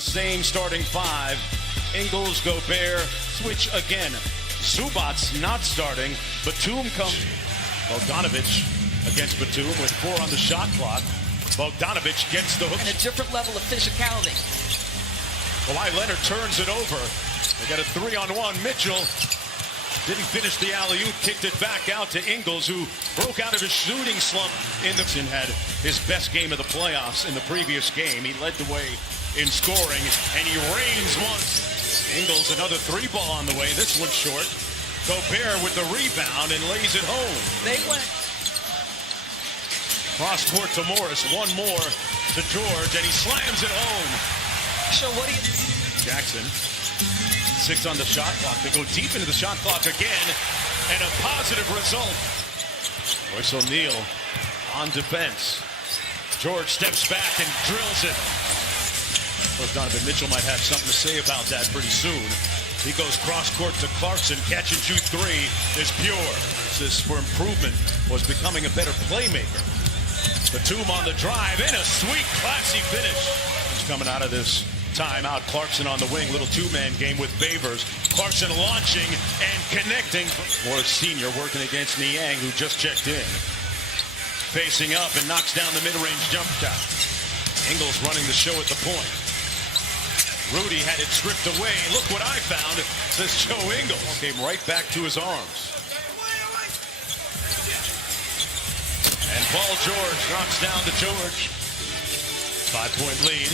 The same starting five. Ingles, Gobert, switch again. Zubac's not starting. Batum comes. Bogdanovic against Batum with 4 on the shot clock. Bogdanovic gets the hook. And a different level of physicality. Kawhi Leonard turns it over. They got a 3-on-1. Mitchell didn't finish the alley-oop, kicked it back out to Ingles, who broke out of his shooting slump in the had his best game of the playoffs in the previous game. He led the way in scoring, and he reigns once. Ingles, another 3-ball on the way. This one's short. Gobert with the rebound and lays it home. They went Cross court to Morris. One more to George, and he slams it home. So what do you... Jackson, 6 on the shot clock. They go deep into the shot clock again, and a positive result. Royce O'Neal on defense. George steps back and drills it. Donovan Mitchell might have something to say about that pretty soon. He goes cross court to Clarkson. Catch and shoot 3 is pure. This for improvement was becoming a better playmaker. Batum on the drive and a sweet, classy finish. He's coming out of this timeout. Clarkson on the wing. Little 2-man game with Favors. Clarkson launching and connecting. Morris Sr. working against Niang, who just checked in. Facing up and knocks down the mid-range jump shot. Ingles running the show at the point. Rudy had it stripped away. Look what I found, says Joe Ingles. Came right back to his arms. And Paul George knocks down to George. 5-point lead.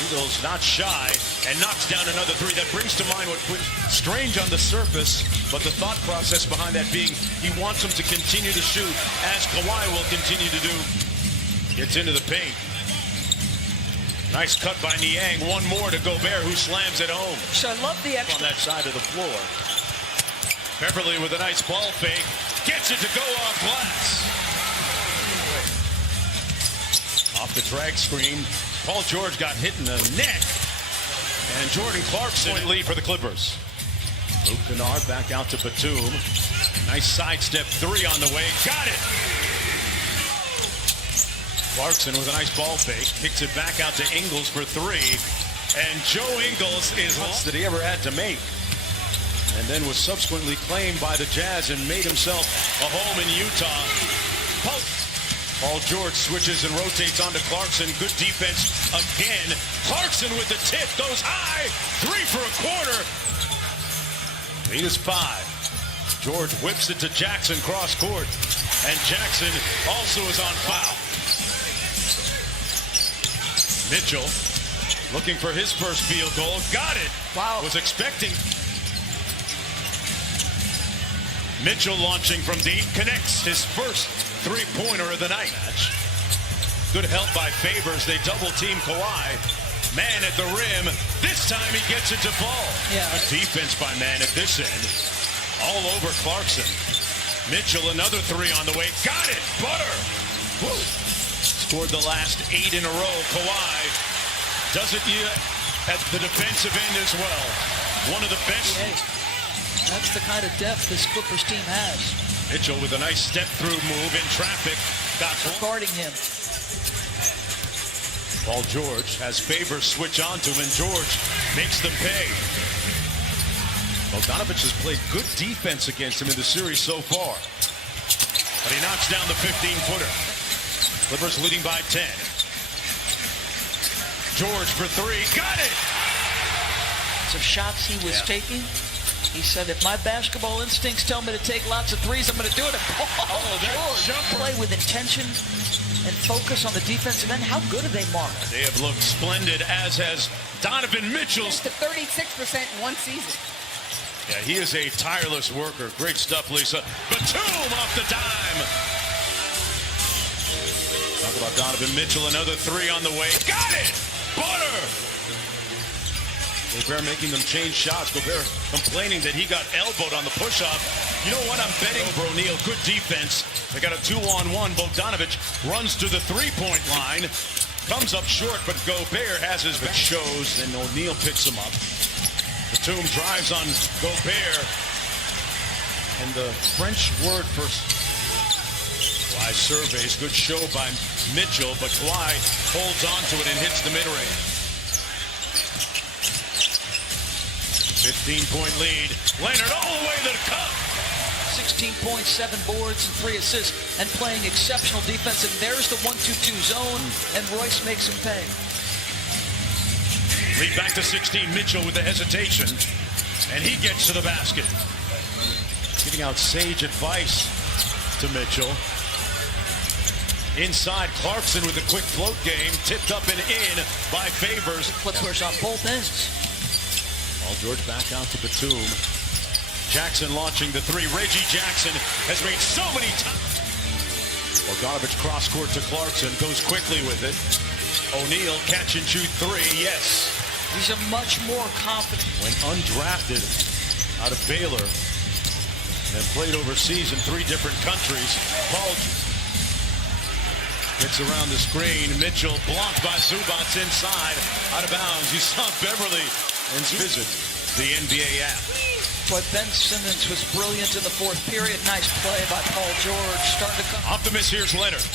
Ingles not shy and knocks down another 3. That brings to mind what strange on the surface, but the thought process behind that being he wants him to continue to shoot, as Kawhi will continue to do. Gets into the paint. Nice cut by Niang. One more to Gobert, who slams it home. So I love the extra... On that side of the floor. Beverly with a nice ball fake. Gets it to go off glass. Off the drag screen. Paul George got hit in the neck. And Jordan Clarkson lead for the Clippers. Luke Kennard back out to Batum. Nice sidestep 3 on the way. Got it! Clarkson with a nice ball fake, kicks it back out to Ingles for 3, and Joe Ingles is less that he ever had to make, and then was subsequently claimed by the Jazz and made himself a home in Utah. Paul George switches and rotates onto Clarkson. Good defense again. Clarkson with the tip, goes high, 3 for a quarter. Lead is 5. George whips it to Jackson cross court, and Jackson also is on foul. Mitchell looking for his first field goal. Got it. Wow. Was expecting. Mitchell launching from deep. Connects his first 3-pointer of the night. Good help by Favors. They double-team Kawhi. Man at the rim. This time he gets it to fall. Yeah. Good defense by Man at this end. All over Clarkson. Mitchell, another 3 on the way. Got it. Butter. Woo. Scored the last 8 in a row. Kawhi does it at the defensive end as well. One of the best. That's the kind of depth this Clippers team has. Mitchell with a nice step-through move in traffic. Got guarding him. Paul George has Favors switch onto him, and George makes them pay. Bogdanovic has played good defense against him in the series so far. But he knocks down the 15-footer. Clippers leading by 10. George for 3. Got it! So shots he was taking, he said, if my basketball instincts tell me to take lots of 3s, I'm going to do it. George play with intention and focus on the defensive end. How good are they, Mark? They have looked splendid, as has Donovan Mitchell. To 36% in one season. Yeah, he is a tireless worker. Great stuff, Lisa. Batum off the dime. Talk about Donovan Mitchell, another 3 on the way. Got it! Butter! Gobert making them change shots. Gobert complaining that he got elbowed on the push-off. You know what? I'm betting over O'Neal. Good defense. They got a 2-on-1. Bogdanovic runs to the 3-point line. Comes up short, but Gobert has his back. Shows, and O'Neal picks him up. Batum drives on Gobert. And the French word for Kawhi surveys. Good show by Mitchell, but Kawhi holds on to it and hits the mid-range. 15-point lead. Leonard all the way to the cup. 16 points, 7 boards, and 3 assists, and playing exceptional defense. And there's the 1-2-2 zone, and Royce makes him pay. Lead back to 16. Mitchell with the hesitation, and he gets to the basket. Giving out sage advice to Mitchell. Inside, Clarkson with a quick float game, tipped up and in by Favors. Clippers on both ends. Paul George back out to Batum. Jackson launching the three. Reggie Jackson has made so many times. Bogdanovich cross court to Clarkson, goes quickly with it. O'Neal catch and shoot three, yes. He's a much more confident. When undrafted out of Baylor and played overseas in 3 different countries, Paul gets around the screen. Mitchell blocked by Zubac inside, out of bounds. You saw Beverly and visit the NBA app. Boy, Ben Simmons was brilliant in the 4th period. Nice play by Paul George. Starting to come. Optimist, here's Leonard.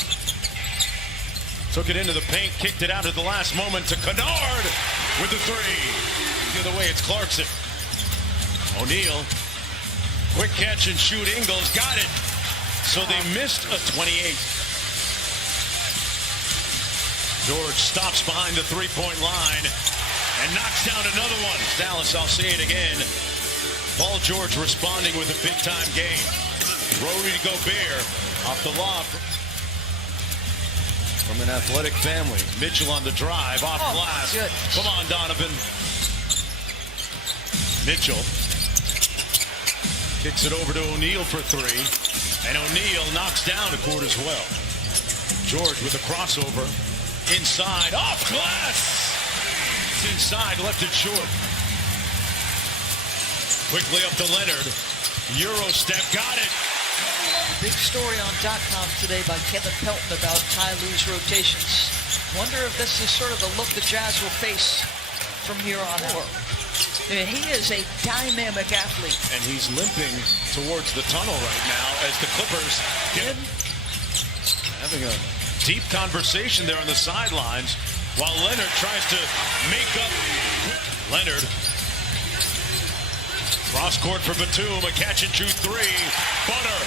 Took it into the paint, kicked it out at the last moment to Kennard with the 3. The other way, it's Clarkson. O'Neal, quick catch and shoot. Ingles got it. So they missed a 28. George stops behind the 3-point line and knocks down another one. Dallas, I'll say it again. Paul George responding with a big-time game. Rudy Gobert off the lob from an athletic family. Mitchell on the drive, off glass. Good. Come on, Donovan. Mitchell kicks it over to O'Neal for 3, and O'Neal knocks down a court as well. George with a crossover. Inside, off glass! It's inside, left it short. Quickly up to Leonard. Euro step, got it. Big story on .com today by Kevin Pelton about Ty Lue's rotations. Wonder if this is sort of the look the Jazz will face from here on out. He is a dynamic athlete. And he's limping towards the tunnel right now as the Clippers get having a deep conversation there on the sidelines while Leonard tries to make up. Leonard. Cross court for Batum, a catch and shoot 3. Butter.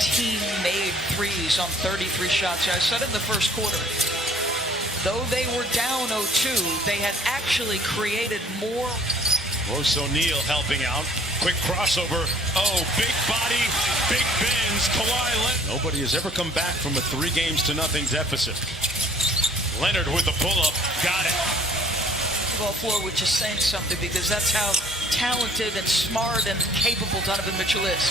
18 made threes on 33 shots. I said in the first quarter, though they were down 0-2, they had actually created more. Royce O'Neal helping out. Quick crossover. Oh, big body, big bends. Kawhi Leonard. Nobody has ever come back from a 3-0 deficit. Leonard with the pull-up. Got it. Ball floor, which is saying something because that's how talented and smart and capable Donovan Mitchell is.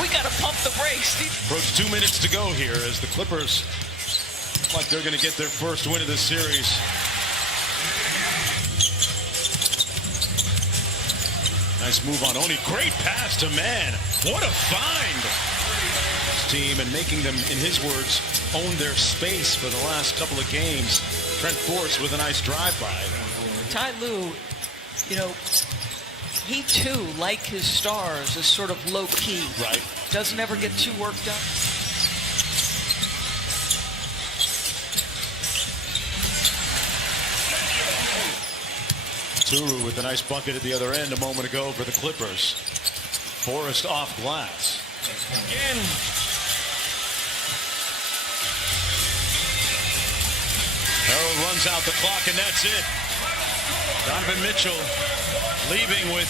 We got to pump the brakes. Approach 2 minutes to go here as the Clippers look like they're going to get their first win of the series. Nice move on Oni. Great pass to Man. What a find. This team and making them, in his words, own their space for the last couple of games. Trent Force with a nice drive-by. Ty Lue, you know, he too, like his stars, is sort of low-key. Right. Doesn't ever get too worked up. Turu with a nice bucket at the other end a moment ago for the Clippers. Forrest off glass. Again. Harold runs out the clock, and that's it. Donovan Mitchell leaving with